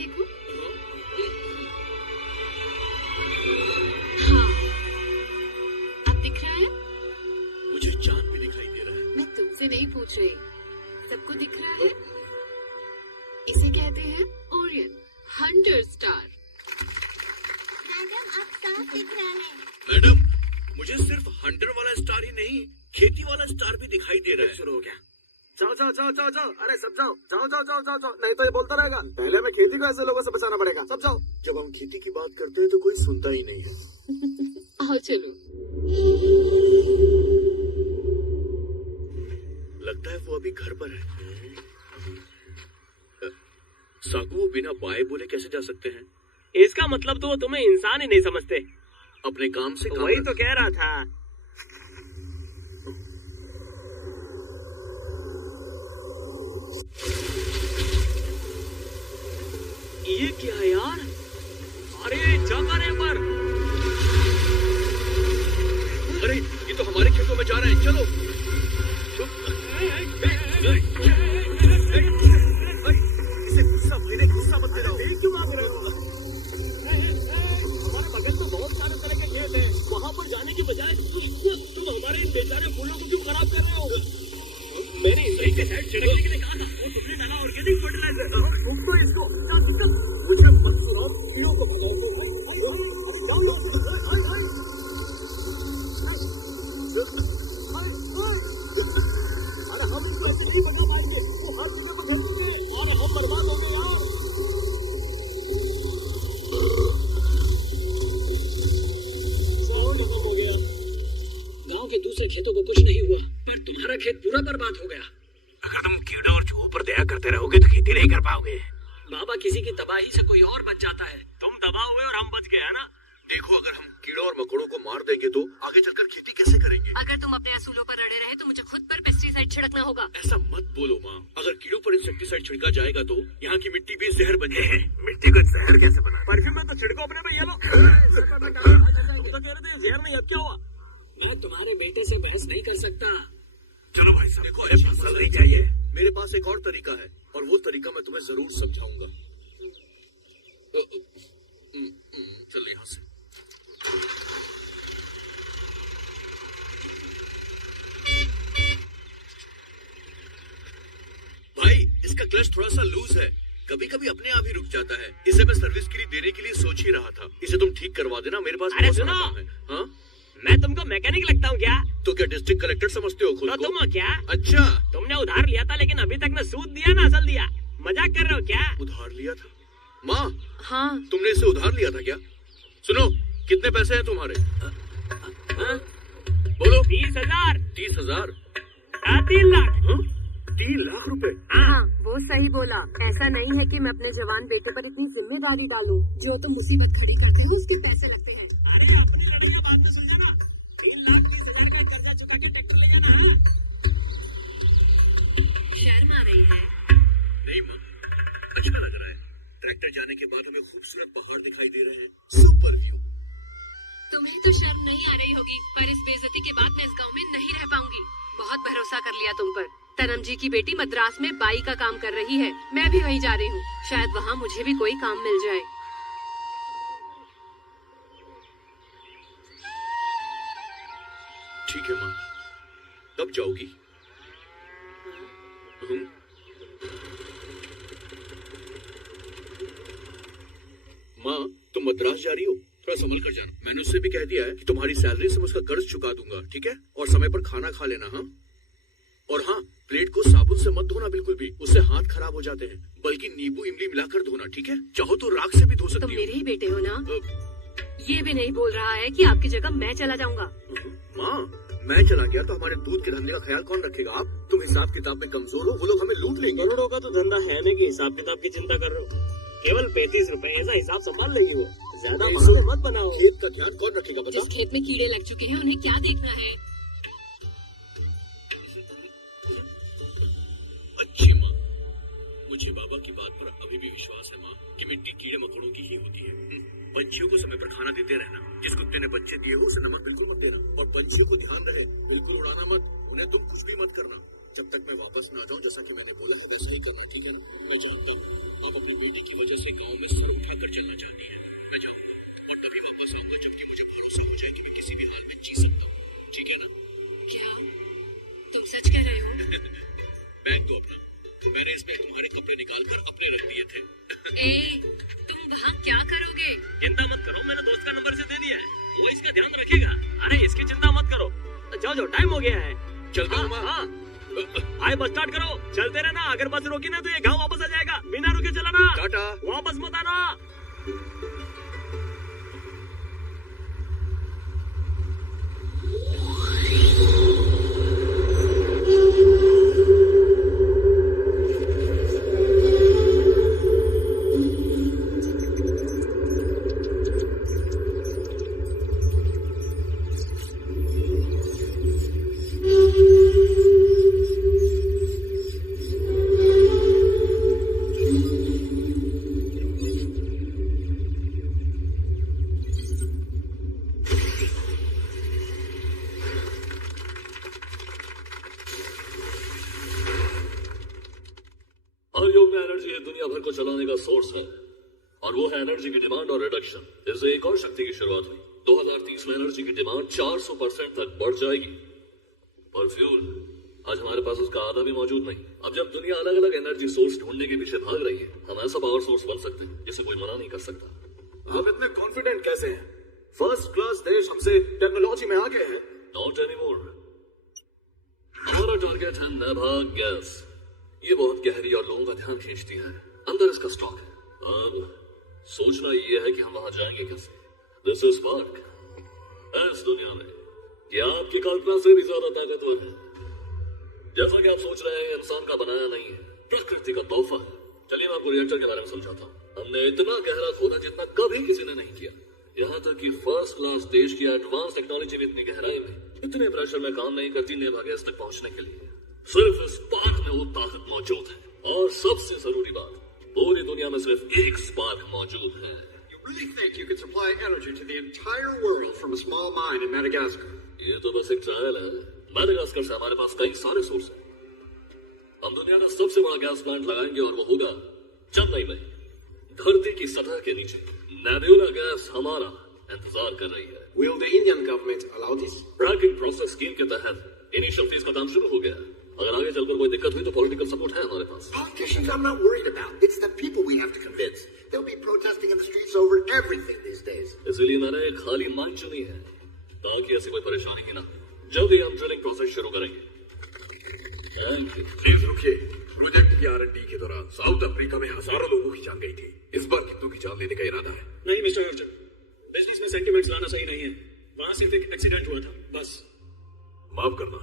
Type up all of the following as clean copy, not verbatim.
देखूं? हाँ, अब दिख रहा है? मुझे चांद भी दिखाई दे रहा है। मैं तुमसे नहीं पूछ रही, सबको दिख रहा है? इसे कहते हैं ओरियन हंटर स्टार। मैडम अब साफ दिख रहा है। मैडम, मुझे सिर्फ हंटर वाला स्टार ही नहीं, खेती वाला स्टार भी दिखाई दे रहा है। शुरू हो गया। जाओ जाओ जाओ जाओ जाओ, अरे सब जाओ जाओ जाओ जाओ जाओ जाओ, नहीं तो ये बोलता रहेगा। पहले हमें खेती को ऐसे लोगों से बचाना पड़ेगा। सब जाओ। जब हम खेती की बात करते हैं तो कोई सुनता ही नहीं है। आओ चलो। लगता है वो अभी घर पर है। साकू, वो बिना बाय बोले कैसे जा सकते हैं? इसका मतलब तो वो तुम्हें इंसान ही नहीं समझते। अपने काम से काम वही तो कह रहा था। ये क्या है यार? अरे जगह रे पर। अरे ये तो हमारे खेतों में जा रहे हैं, चलो। इसे गुस्सा मत दिलाओ। क्यों भाग रहे हो? हमारे बगल में बहुत सारे तरह के खेत हैं, वहाँ पर जाने की बजाय तुम हमारे इन बेचारे फूलों को क्यों खराब कर रहे हो? मैंने सही से साइड छिड़कने के लिए कहा था, वो तुमने डाला ऑर्गेनिक फर्टिलाइजर। तुम तो इसको मुझे मत सुनाओ, कीड़ों को भगाओ। जाओ लोग। अरे हम इसको ऐसे नहीं बचा पाएंगे, वो हर जगह पर खेलते हैं और हम बर्बाद हो गए यार। हो गया। गांव के दूसरे खेतों को कुछ नहीं हुआ, पर तुम्हारा खेत पूरा बर्बाद हो गया। अगर तुम कीड़ों और चूहों पर दया करते रहोगे तो खेती नहीं कर पाओगे। बाबा, किसी की तबाही से कोई और बच जाता है। तुम तबाह हुए और हम बच गए, है ना? देखो, अगर हम कीड़ों और मकोड़ों को मार देंगे तो आगे चलकर खेती कैसे करेंगे? अगर तुम अपने असूलों पर अड़े रहे तो मुझे खुद पर पेस्टिसाइड छिड़कना होगा। ऐसा मत बोलो माँ। अगर कीड़ों पर इंसेक्टिसाइड छिड़का जाएगा तो यहाँ की मिट्टी भी जहर बन जाएगी। मिट्टी को जहर कैसे बना? परफ्यूम में तो छिड़को अपने पे, ये लो। तुम तो कह रहे थे जहर नहीं, अब क्या हुआ? मैं तुम्हारे बेटे से बहस नहीं कर सकता। चलो भाई साहब, देखो ये फसल नहीं चाहिए। मेरे पास एक और तरीका है और वो तरीका मैं तुम्हें जरूर समझाऊंगा। चल यहाँ से। भाई, इसका क्लच थोड़ा सा लूज है, कभी कभी अपने आप ही रुक जाता है। इसे मैं सर्विस के लिए देने के लिए सोच ही रहा था। इसे तुम ठीक करवा देना, मेरे पास बहुत सारा काम है। हाँ, मैं तुमको मैकेनिक लगता हूँ क्या? तो क्या डिस्ट्रिक्ट कलेक्टर समझते हो खुद तो को? तुम हो क्या? अच्छा, तुमने उधार लिया था लेकिन अभी तक न सूद दिया न असल दिया। मजाक कर रहे हो क्या? उधार लिया था? माँ, हाँ, तुमने इसे उधार लिया था क्या? सुनो, कितने पैसे हैं तुम्हारे? बोलो। 30,000। 30,000? 3 लाख। 3 लाख रुपए? हाँ, वो सही बोला। ऐसा नहीं है कि मैं अपने जवान बेटे पर इतनी जिम्मेदारी डालूं। जो तुम मुसीबत खड़ी करते हो उसके पैसे लगते हैं। अरे अपनी लड़ाई बाद में सुलझाना। 3,30,000 का कर्जा चुका के ट्रैक्टर ले जाना। हाँ? शर्म आ रही है? नहीं माँ, अच्छा लग रहा है। ट्रैक्टर जाने के बाद हमें खूबसूरत पहाड़ दिखाई दे रहे हैं, सुपर व्यू। तुम्हें तो शर्म नहीं आ रही होगी, पर इस बेइज्जती के बाद मैं इस गांव में नहीं रह पाऊंगी। बहुत भरोसा कर लिया तुम पर। तनम जी की बेटी मद्रास में बाई का काम कर रही है, मैं भी वहीं जा रही हूँ। शायद वहाँ मुझे भी कोई काम मिल जाए। ठीक है माँ, कब जाओगी? माँ, तुम मद्रास जा रही हो, थोड़ा संभल कर जाना। मैंने उससे भी कह दिया है कि तुम्हारी सैलरी से मैं उसका कर्ज चुका दूंगा, ठीक है? और समय पर खाना खा लेना। हाँ, और हाँ, प्लेट को साबुन से मत धोना बिल्कुल भी, उससे हाथ खराब हो जाते हैं। बल्कि नींबू इमली मिलाकर धोना, ठीक है? चाहो तो राख से भी धो सकती हो। तुम मेरे ही बेटे हो ना? ये भी नहीं बोल रहा है कि आपकी जगह मैं चला जाऊंगा। माँ, मैं चला गया तो हमारे दूध के धंधे का ख्याल कौन रखेगा? आप, तुम हिसाब किताब में कमजोर हो, वो लोग हमें लूट लेंगे। करोड़ों का तो धंधा है नहीं कि हिसाब किताब की चिंता कर रहे हो। केवल 35 रुपए, ऐसा हिसाब संभाल लेगी वो। ज्यादा महंगा मत बनाओ। खेत का ध्यान कौन रखेगा बता? जिस खेत में कीड़े लग चुके हैं उन्हें क्या देखना है? अच्छी माँ, मुझे बाबा की बात पर अभी भी विश्वास है माँ कि मिट्टी कीड़े मकोड़ों की ही होती है। पंछियों को समय पर खाना देते रहना। जिस कुत्ते ने बच्चे दिए हो उसे नमक बिल्कुल मत देना। और पंछियों को ध्यान रहे, बिल्कुल उड़ाना मत, उन्हें तुम कुछ भी मत करना। जब तक मैं वापस न आ जाऊं, जैसा कि मैंने बोला है वैसा ही करना, ठीक है? मैं जानता हूँ आप अपनी बेटी की वजह से के गांव में सर उठाकर चलना चाहती है। मैं जाऊंगा और तभी वापस आऊंगा जबकि मुझे भरोसा हो जाए कि मैं किसी भी हाल में जी सकता हूँ, ठीक है ना? क्या तुम सच कह रहे हो? बैग दो अपना। मैंने इसमें तुम्हारे कपड़े निकालकर अपने रख दिए थे। ए, तुम वहाँ क्या करोगे? चिंता मत करो, मैंने दोस्त का नंबर से दे दिया है, वो इसका ध्यान रखेगा। अरे इसकी चिंता मत करो, जाओ जाओ, टाइम हो गया है। चलता हूँ मैं। हाँ, आए बस स्टार्ट करो, चलते रहना। अगर बस रोकी ना तो ये गाँव वापस आ जाएगा। बिना रुके चलाना, टाटा। वापस मत आना। हर युग में एनर्जी दुनिया भर को चलाने का सोर्स है और वो है एनर्जी की डिमांड और रिडक्शन। इससे एक और शक्ति की शुरुआत हुई। 2030 में एनर्जी की डिमांड 400% तक बढ़ जाएगी, पर फ्यूल आज हमारे पास उसका आधा भी मौजूद नहीं। अब जब दुनिया अलग अलग एनर्जी सोर्स ढूंढने के पीछे भाग रही है, हम ऐसा पावर सोर्स बन सकते हैं जिसे कोई मना नहीं कर सकता। आप इतने कॉन्फिडेंट कैसे हैं? फर्स्ट क्लास देश हमसे टेक्नोलॉजी में आगे है। Not anymore. हमारा टारगेट है नेभा गैस। ये बहुत गहरी और लोगों का ध्यान खींचती है। अंदर इसका स्टॉक है। अब सोचना ये है कि हम वहां जाएंगे कैसे। This is spark. इस दुनिया में ये आपकी कल्पना से भी ज्यादा ताकतवर है। जैसा कि आप सोच रहे हैं, इंसान का बनाया नहीं है, प्रकृति का तोहफा है। चलिए मैं आपको रिएक्टर के बारे में समझाता हूँ। हमने इतना गहरा खोदा जितना कभी किसी ने नहीं किया। यहाँ तक कि फर्स्ट क्लास देश की एडवांस टेक्नोलॉजी भी इतनी गहराई में, इतने प्रेशर में काम नहीं करती नेभा गैस तक पहुंचने के लिए। सिर्फ इस स्पार्क में वो ताकत मौजूद है। और सबसे जरूरी बात, पूरी दुनिया में सिर्फ एक स्पार्क मौजूद है। You really think you could supply energy to the entire world from a small mine in Madagascar? ये तो बस एक ट्रायल है। मेडागास्कर से हमारे पास कई सारे सोर्स हैं। हम दुनिया का सबसे बड़ा गैस प्लांट लगाएंगे और वो होगा चेन्नई में, धरती की सतह के नीचे। नेबुला गैस हमारा इंतजार कर रही है। Will the Indian government allow this? Tracking process scheme के तहत इनिशियल फेज का काम शुरू हो गया है। अगर आगे चलकर कोई दिक्कत हुई तो पॉलिटिकल सपोर्ट है हमारे पास। Politicians I'm not worried about. It's the people we have to convince. They'll be protesting in the streets over everything these days. इसलिए मैंने एक खाली माइन चुनी है ताकि ऐसी कोई परेशानी ही ना। जल्दी हम ड्रिलिंग प्रोसेस शुरू करेंगे। प्लीज रुकिए। प्रोजेक्ट की R&D के दौरान साउथ अफ्रीका में हजारों लोगों की जान गई थी। इस बार कितनों की जान लेने का इरादा है? नहीं मिस्टर अर्जुन, बिजनेस में सेंटिमेंट्स लाना सही नहीं है। वहाँ सिर्फ एक एक्सीडेंट हुआ था, बस। माफ करना,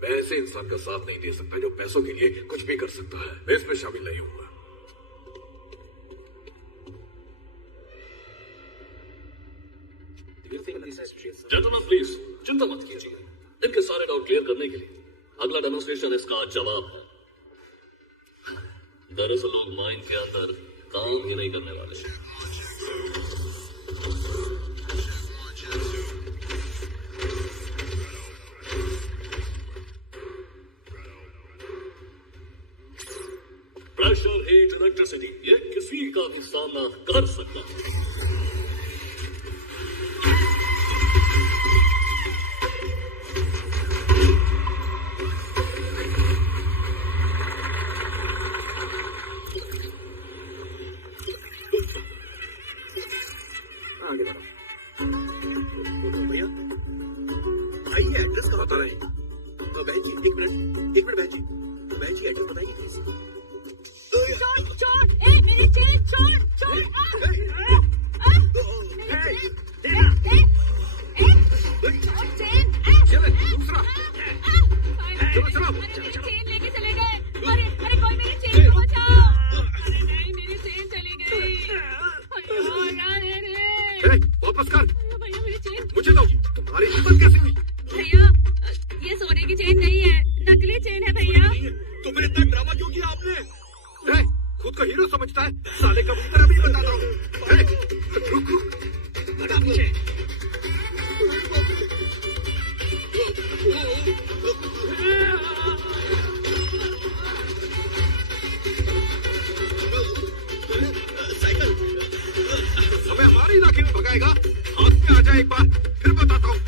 मैं ऐसे इंसान का साथ नहीं दे सकता जो पैसों के लिए कुछ भी कर सकता है। मैं इसमें शामिल नहीं हूँ। जेंटलमैन प्लीज चिंता मत कीजिए। इनके सारे डाउट क्लियर करने के लिए अगला डेमोन्स्ट्रेशन इसका जवाब है। दरअसल लोग माइन के अंदर काम ही नहीं करने वाले। प्रेशर, हीट, इलेक्ट्रिसिटी, ये किसी का भी सामना कर सकता है। आगे बढ़ो। भैया, भाई ये एड्रेस कहाँ पर है? बहन जी, एक मिनट बहन जी। बहन जी एड्रेस बताइए प्लीज। चोर चोर, ए मेरी चेन, चोर चोर। चेन लेके चले गए। अरे अरे कोई मेरी चेन को बचाओ। अरे नहीं, मेरी चेन चली गई। वापस कर। भैया मेरी चेन। मुझे दो। तुम्हारी हिम्मत कैसे हुई? भैया ये सोने की चेन नहीं है, नकली चेन है भैया। तो फिर इतना ड्रामा क्यों किया आपने? खुद को हीरो समझता है? साले कबूतर अभी बताता हूँ। रुक रुक, लगा मुझे। साइकिल जाएगा, हाथ में आ जाए एक बार, फिर बताता हूँ।